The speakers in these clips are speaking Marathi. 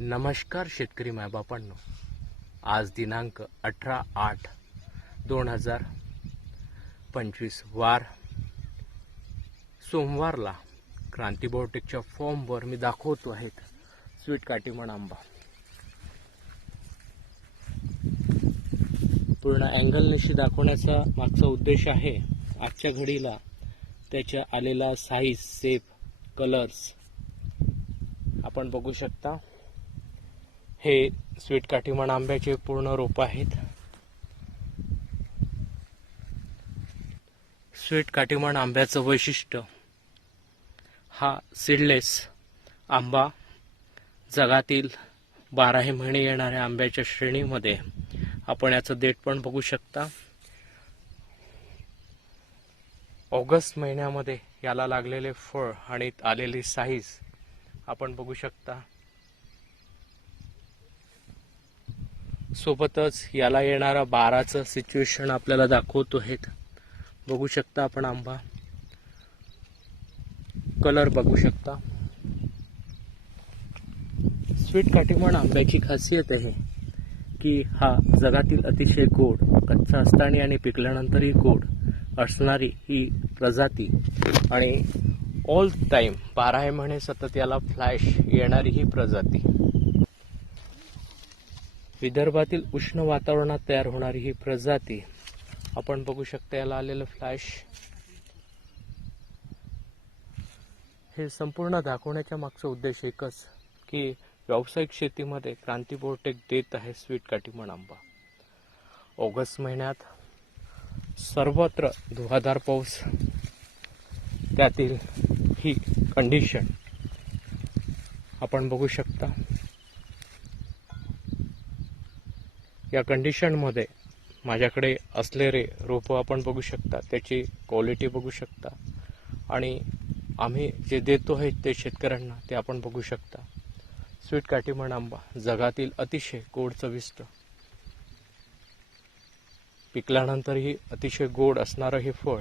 नमस्कार शेतकरी मायबापांनो, आज दिनांक 18/8/2025 वार सोमवारला क्रांती बायोटेकच्या फॉर्मवर मी दाखवतो आहेत स्वीट काटीमण आंबा. पूर्ण अँगलनिशी दाखवण्याचा मागचा उद्देश आहे आजच्या घडीला त्याच्या आलेला साईज, शेप, कलर्स आपण बघू शकता. हे स्वीट काटीमण आंब्याचे पूर्ण रोप आहेत. स्वीट काटीमण आंब्याचं वैशिष्ट्य, हा सीडलेस आंबा जगातील 12 महिने येणाऱ्या आंब्याच्या श्रेणीमध्ये आपण याचं देठ पण बघू शकता. ऑगस्ट महिन्यामध्ये याला लागलेले फळ आणि आलेली साईज आपण बघू शकता. सोबतच याला येणारा 12चं सिच्युएशन आपल्याला दाखवतो आहेत. बघू शकता आपण आंबा, कलर बघू शकता. स्वीट काटीमण आंब्याची खासियत आहे की हा जगातील अतिशय गोड, कच्चा असताना आणि पिकल्यानंतरही गोड असणारी ही प्रजाती आणि ऑल टाइम 12 महिने सतत याला फ्लॅश येणारी ही प्रजाती. विदर्भातील उष्ण वातावरणात तयार होणारी ही प्रजाती आपण बघू शकता. याला आलेलं फ्लॅश हे संपूर्ण दाखवण्याच्या मागचा उद्देश एकच की व्यावसायिक शेतीमध्ये क्रांती बायोटेक देत आहे स्वीट काटीमण आंबा. ऑगस्ट महिन्यात सर्वत्र धुवाधार पाऊस, त्यातील ही कंडिशन आपण बघू शकता. या कंडिशनमध्ये माझ्याकडे असलेले रोप आपण बघू शकता, त्याची क्वालिटी बघू शकता आणि आम्ही जे देतो आहे ते शेतकऱ्यांना ते आपण बघू शकता. स्वीट काटीमण आंबा जगातील अतिशय गोड चविष्ट, पिकल्यानंतरही अतिशय गोड असणारं हे फळ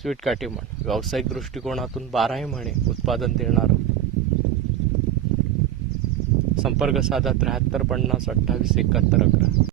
स्वीट काटीमण व्यावसायिक दृष्टिकोनातून 12 महिने उत्पादन देणारं. संपर्क साधा 73 50 28 71 11.